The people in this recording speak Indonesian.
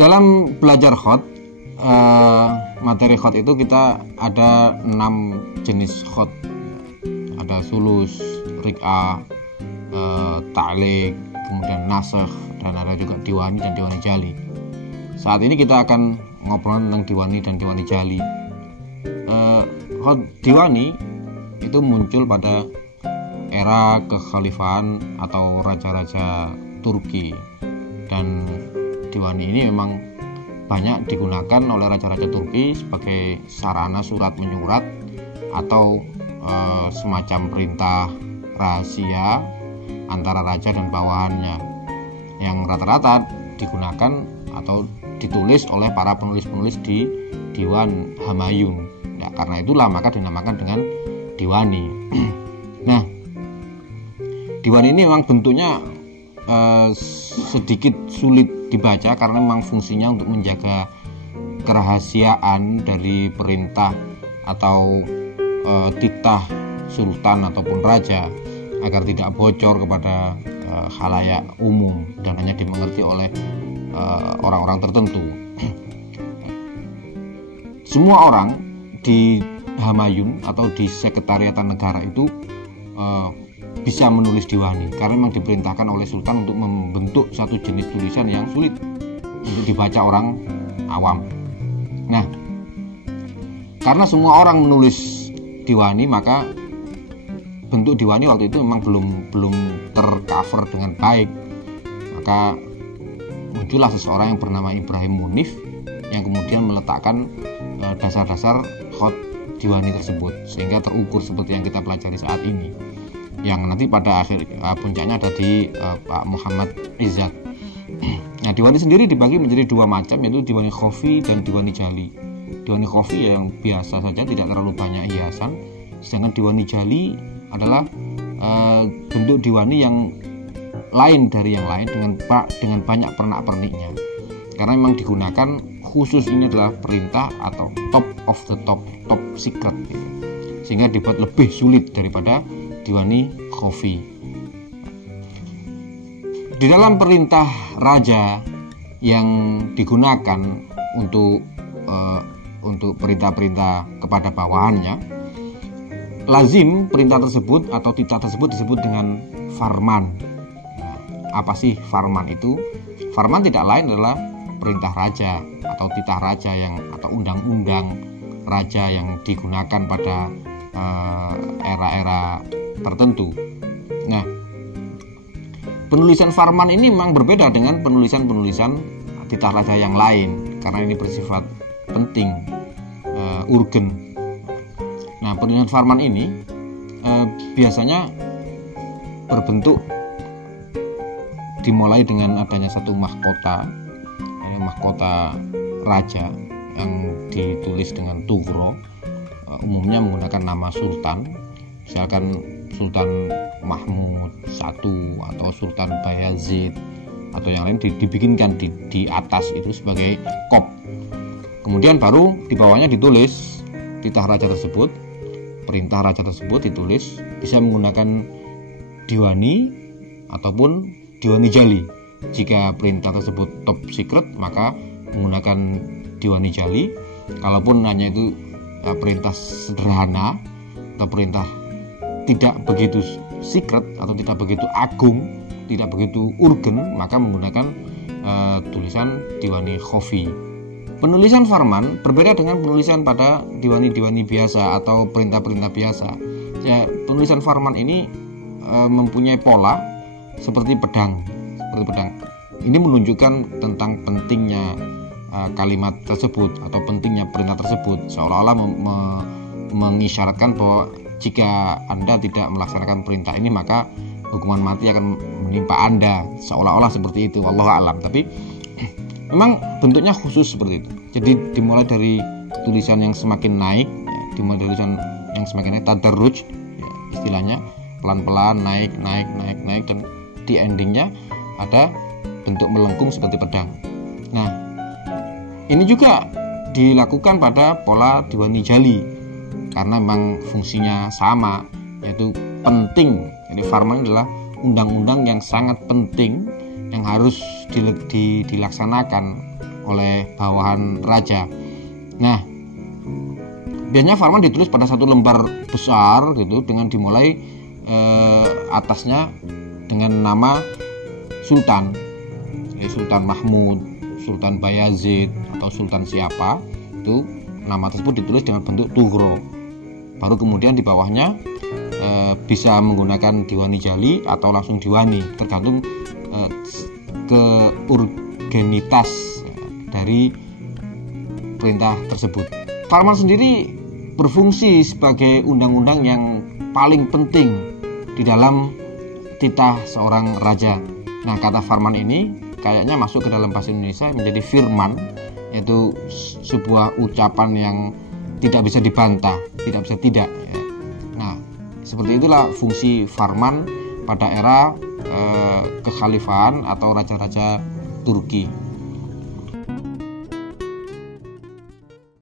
Dalam belajar khot, materi khot itu kita ada 6 jenis khot. Ada sulus, rik'ah, ta'liq, kemudian nasakh, dan ada juga diwani dan diwani jali. Saat ini kita akan ngobrol tentang diwani dan diwani jali. Khot diwani itu muncul pada era kekhalifahan atau raja-raja Turki, dan diwani ini memang banyak digunakan oleh raja-raja Turki sebagai sarana surat menyurat atau semacam perintah rahasia antara raja dan bawahannya, yang rata-rata digunakan atau ditulis oleh para penulis-penulis di Diwan Hamayun. Ya, karena itulah maka dinamakan dengan diwani. Nah, diwani ini memang bentuknya sedikit sulit dibaca karena memang fungsinya untuk menjaga kerahasiaan dari perintah atau titah sultan ataupun raja agar tidak bocor kepada khalayak umum dan hanya dimengerti oleh orang-orang tertentu. Semua orang di Hamayun atau di sekretariatan negara itu bisa menulis diwani karena memang diperintahkan oleh sultan untuk membentuk satu jenis tulisan yang sulit untuk dibaca orang awam. Nah, karena semua orang menulis diwani, maka bentuk diwani waktu itu memang belum tercover dengan baik. Maka muncullah seseorang yang bernama Ibrahim Munif yang kemudian meletakkan dasar-dasar khot diwani tersebut sehingga terukur seperti yang kita pelajari saat ini, yang nanti pada akhir puncaknya ada di Pak Muhammad Izzat. Nah, diwani sendiri dibagi menjadi 2 macam, yaitu diwani khofi dan diwani jali. Diwani khofi yang biasa saja, tidak terlalu banyak hiasan, sedangkan diwani jali adalah bentuk diwani yang lain dari yang lain dengan banyak pernak-perniknya, karena memang digunakan khusus ini adalah perintah atau top of the top secret, sehingga dibuat lebih sulit daripada diwani khofi. Di dalam perintah raja yang digunakan untuk perintah-perintah kepada bawahannya, lazim perintah tersebut atau titah tersebut disebut dengan farman. Nah, apa sih farman itu? Farman tidak lain adalah perintah raja atau titah raja atau undang-undang raja yang digunakan pada era-era tertentu. Nah, penulisan farman ini memang berbeda dengan penulisan titah raja yang lain karena ini bersifat penting, urgen. Nah, penulisan farman ini biasanya berbentuk dimulai dengan adanya satu mahkota raja yang ditulis dengan tughra, umumnya menggunakan nama sultan, misalkan Sultan Mahmud I atau Sultan Bayazid atau yang lain dibikinkan di atas itu sebagai kop. Kemudian baru di bawahnya ditulis titah raja tersebut, perintah raja tersebut ditulis, bisa menggunakan diwani ataupun diwani jali. Jika perintah tersebut top secret, maka menggunakan diwani jali. Kalaupun hanya itu perintah sederhana atau perintah tidak begitu secret atau tidak begitu agung, tidak begitu urgen, maka menggunakan tulisan diwani khofi. Penulisan farman berbeda dengan penulisan pada diwani-diwani biasa atau perintah-perintah biasa. Ya, penulisan farman ini mempunyai pola seperti pedang. Ini menunjukkan tentang pentingnya kalimat tersebut atau pentingnya perintah tersebut, seolah-olah mengisyaratkan bahwa jika Anda tidak melaksanakan perintah ini maka hukuman mati akan menimpa Anda, seolah-olah seperti itu, wallahu a'lam. Tapi memang bentuknya khusus seperti itu. Jadi dimulai dari tulisan yang semakin naik, dimulai dari tulisan yang semakin naik, tadarruj istilahnya, pelan-pelan naik dan di endingnya ada bentuk melengkung seperti pedang. Nah, ini juga dilakukan pada pola diwani jali karena memang fungsinya sama, yaitu penting. Jadi farman adalah undang-undang yang sangat penting yang harus dilaksanakan oleh bawahan raja. Nah, biasanya farman ditulis pada satu lembar besar gitu, dengan dimulai atasnya dengan nama sultan, Sultan Mahmud, Sultan Bayazid, atau sultan siapa, itu nama tersebut ditulis dengan bentuk tughra. Baru kemudian di bawahnya bisa menggunakan diwani jali atau langsung diwani, tergantung keurgenitas dari perintah tersebut. Farman sendiri berfungsi sebagai undang-undang yang paling penting di dalam titah seorang raja. Nah, kata farman ini kayaknya masuk ke dalam bahasa Indonesia menjadi firman, yaitu sebuah ucapan yang tidak bisa dibantah, tidak bisa tidak. Nah, seperti itulah fungsi farman pada era kekhalifahan atau raja-raja Turki.